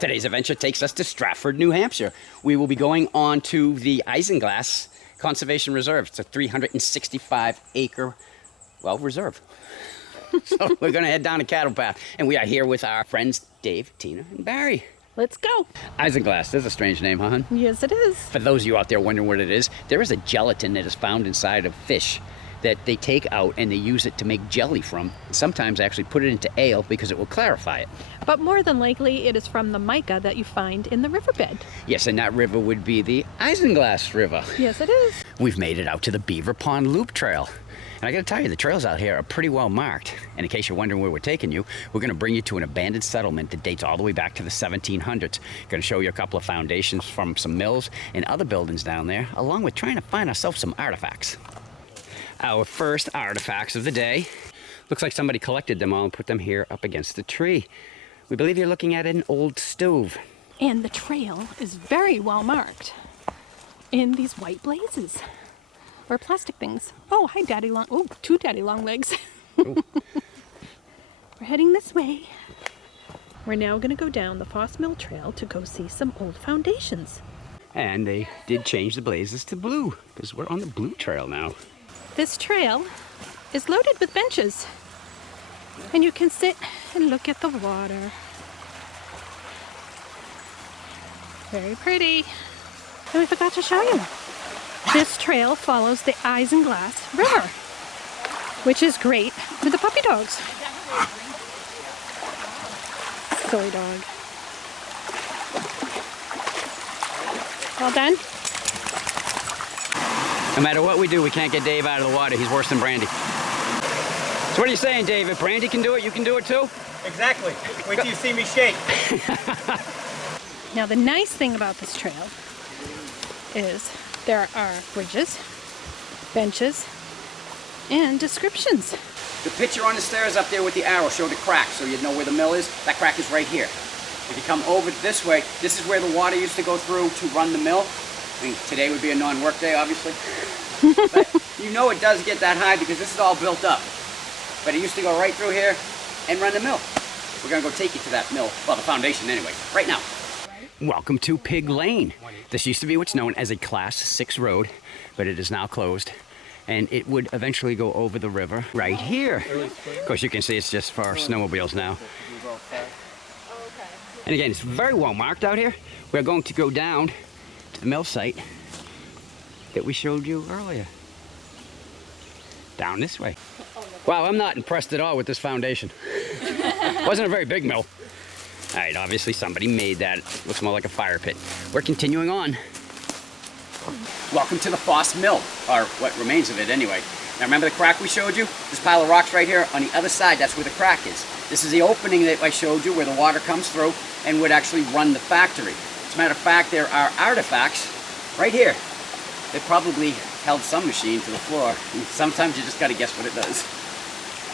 Today's adventure takes us to Strafford, New Hampshire. We will be going on to the Isinglass Conservation Reserve. It's a 365-acre, reserve. So we're going to head down a cattle path. And we are here with our friends Dave, Tina, and Barry. Let's go. Isinglass, there's a strange name, huh, hon? Yes, it is. For those of you out there wondering what it is, there is a gelatin that is found inside of fish that they take out and they use it to make jelly from. Sometimes actually put it into ale because it will clarify it. But more than likely, it is from the mica that you find in the riverbed. Yes, and that river would be the Isinglass River. Yes, it is. We've made it out to the Beaver Pond Loop Trail. And I gotta tell you, the trails out here are pretty well marked. And in case you're wondering where we're taking you, we're gonna bring you to an abandoned settlement that dates all the way back to the 1700s. Gonna show you a couple of foundations from some mills and other buildings down there, along with trying to find ourselves some artifacts. Our first artifacts of the day. Looks like somebody collected them all and put them here up against the tree. We believe you're looking at an old stove. And the trail is very well marked in these white blazes. Or plastic things. Oh, hi, Daddy Long. Oh, two Daddy Long Legs. We're heading this way. We're now going to go down the Foss Mill Trail to go see some old foundations. And they did change the blazes to blue, because we're on the blue trail now. This trail is loaded with benches. And you can sit and look at the water. Very pretty. And we forgot to show you. This trail follows the Isinglass River, which is great for the puppy dogs. Silly dog. All done? No matter what we do, we can't get Dave out of the water. He's worse than Brandy. So what are you saying, Dave? If Brandy can do it, you can do it too? Exactly. Wait till you see me shake. Now, the nice thing about this trail is there are bridges, benches, and descriptions. The picture on the stairs up there with the arrow showed a crack, so you'd know where the mill is. That crack is right here. If you come over this way, this is where the water used to go through to run the mill. I mean, today would be a non-work day, obviously. But you know it does get that high because this is all built up. But it used to go right through here and run the mill. We're gonna go take you to that mill, well, the foundation anyway, right now. Welcome to Pig Lane. This used to be what's known as a Class 6 road, but it is now closed. And it would eventually go over the river right here. Of course, you can see it's just for snowmobiles now. And again, it's very well marked out here. We're going to go down to the mill site that we showed you earlier. Down this way. Wow, I'm not impressed at all with this foundation. Wasn't a very big mill. All right, obviously somebody made that. It looks more like a fire pit. We're continuing on. Welcome to the Foss Mill, or what remains of it anyway. Now remember the crack we showed you? This pile of rocks right here, on the other side, that's where the crack is. This is the opening that I showed you where the water comes through and would actually run the factory. As a matter of fact, there are artifacts right here that probably held some machine to the floor. And sometimes you just gotta guess what it does.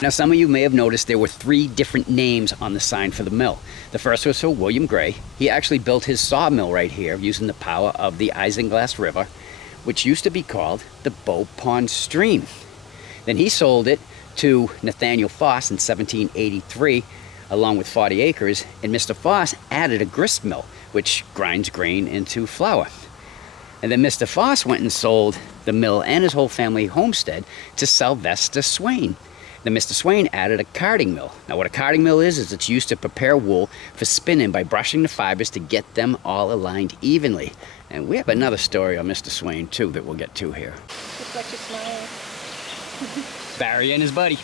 Now, some of you may have noticed there were 3 different names on the sign for the mill. The first was for William Gray. He actually built his sawmill right here using the power of the Isinglass River, which used to be called the Bow Pond Stream. Then he sold it to Nathaniel Foss in 1783, along with 40 acres, and Mr. Foss added a grist mill, which grinds grain into flour. And then Mr. Foss went and sold the mill and his whole family homestead to Sylvester Swains. Then Mr. Swain added a carding mill. Now what a carding mill is it's used to prepare wool for spinning by brushing the fibers to get them all aligned evenly. And we have another story on Mr. Swain too that we'll get to here. Looks like you're smiling. Barry and his buddy.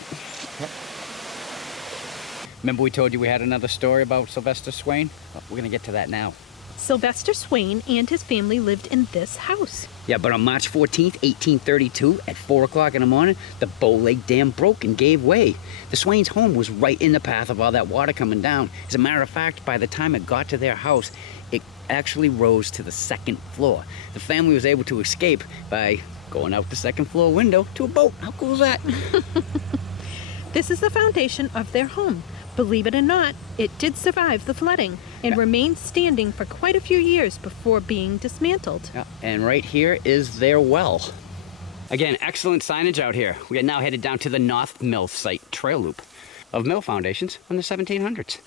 Remember we told you we had another story about Sylvester Swain? Well, we're gonna get to that now. Sylvester Swain and his family lived in this house. Yeah, but on March 14th, 1832, at 4 o'clock in the morning, the Bow Lake Dam broke and gave way. The Swains' home was right in the path of all that water coming down. As a matter of fact, by the time it got to their house, it actually rose to the 2nd floor. The family was able to escape by going out the 2nd floor window to a boat. How cool is that? This is the foundation of their home. Believe it or not, it did survive the flooding and remained standing for quite a few years before being dismantled. Yeah, and right here is their well. Again, excellent signage out here. We are now headed down to the North Mill Site trail loop of mill foundations from the 1700s.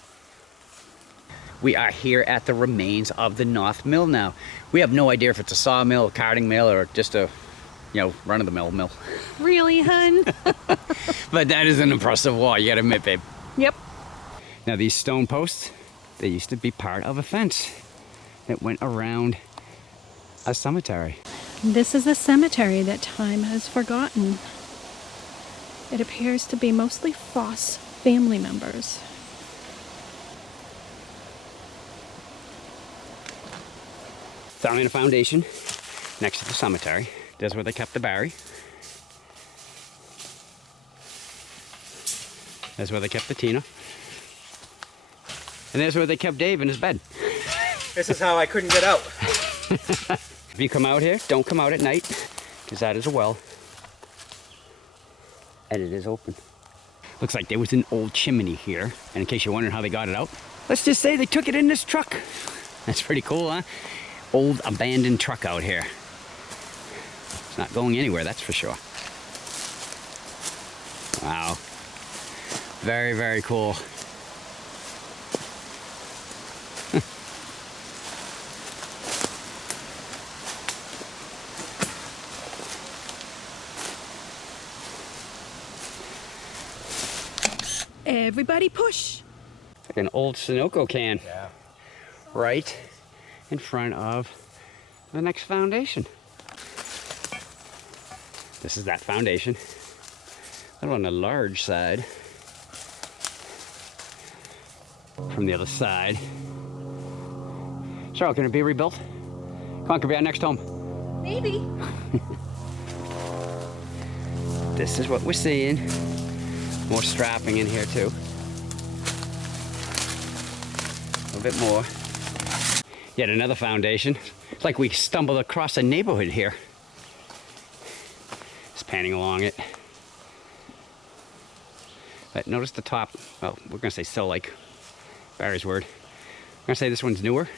We are here at the remains of the North Mill now. We have no idea if it's a sawmill, a carding mill, or just a, you know, run-of-the-mill mill. Really, hun? But that is an impressive wall, you gotta admit, babe. Yep. Now these stone posts, they used to be part of a fence that went around a cemetery. This is a cemetery that time has forgotten. It appears to be mostly Foss family members. Found in a foundation next to the cemetery. There's where they kept the Barry. There's where they kept the Tina. And there's where they kept Dave in his bed. This is how I couldn't get out. If you come out here, don't come out at night, because that is a well. And it is open. Looks like there was an old chimney here. And in case you're wondering how they got it out, let's just say they took it in this truck. That's pretty cool, huh? Old abandoned truck out here. It's not going anywhere, that's for sure. Wow. Very, very cool. Everybody push! Like an old Sunoco can. Yeah. Right in front of the next foundation. This is that foundation. That on the large side. From the other side. Charlotte, can it be rebuilt? Come on, could be our next home. Maybe. This is what we're seeing. More strapping in here too. A little bit more. Yet another foundation. It's like we stumbled across a neighborhood here. Just panning along it. But notice the top, well, we're gonna say still like Barry's word. I'm gonna say this one's newer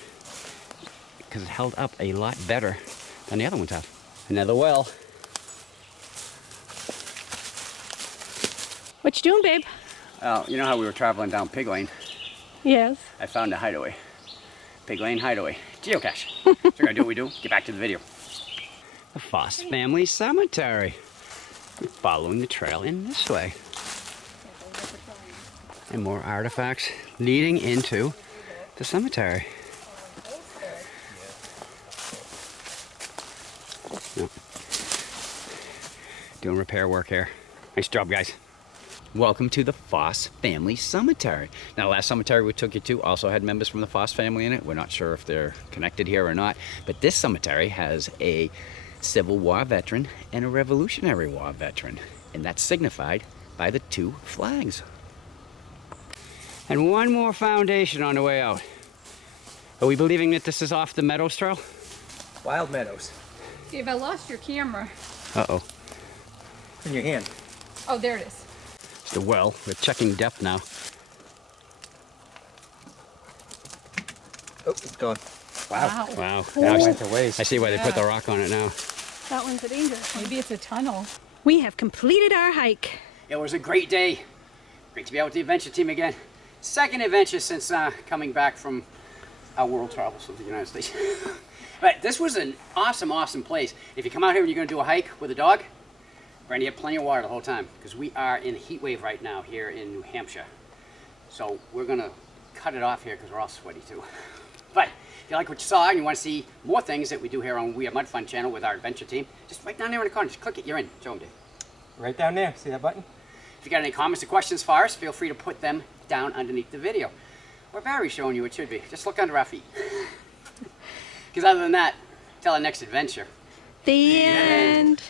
because it held up a lot better than the other ones have. Another well. What you doing, babe? Well, you know how we were traveling down Pig Lane? Yes. I found a hideaway. Pig Lane hideaway. Geocache. So we're gonna do what we do. Get back to the video. The Foss Family Cemetery. We're following the trail in this way. And more artifacts leading into the cemetery. Yep. Doing repair work here. Nice job, guys. Welcome to the Foss Family Cemetery. Now, the last cemetery we took you to also had members from the Foss family in it. We're not sure if they're connected here or not, but this cemetery has a Civil War veteran and a Revolutionary War veteran, and that's signified by the two flags. And one more foundation on the way out. Are we believing that this is off the Meadows Trail? Wild meadows. Dave, I lost your camera. Uh-oh. In your hand. Oh, there it is. It's the well. We're checking depth now. Oh, it's gone. Wow. Wow. Oh. Now Went to waste. I see why they put the rock on it now. That one's a danger. Maybe it's a tunnel. We have completed our hike. It was a great day. Great to be out with the adventure team again. Second adventure since coming back from our world travels of the United States. But this was an awesome, awesome place. If you come out here and you're going to do a hike with a dog, Brandy, you have plenty of water the whole time because we are in a heat wave right now here in New Hampshire. So we're going to cut it off here because we're all sweaty too. But if you like what you saw and you want to see more things that we do here on We Are Mud Fun channel with our adventure team, just right down there in the corner, just click it, you're in. Show them, Dave. Right down there. See that button? If you got any comments or questions for us, feel free to put them down underneath the video. Or Barry's showing you it should be. Just look under our feet. Because other than that, till our next adventure. The end.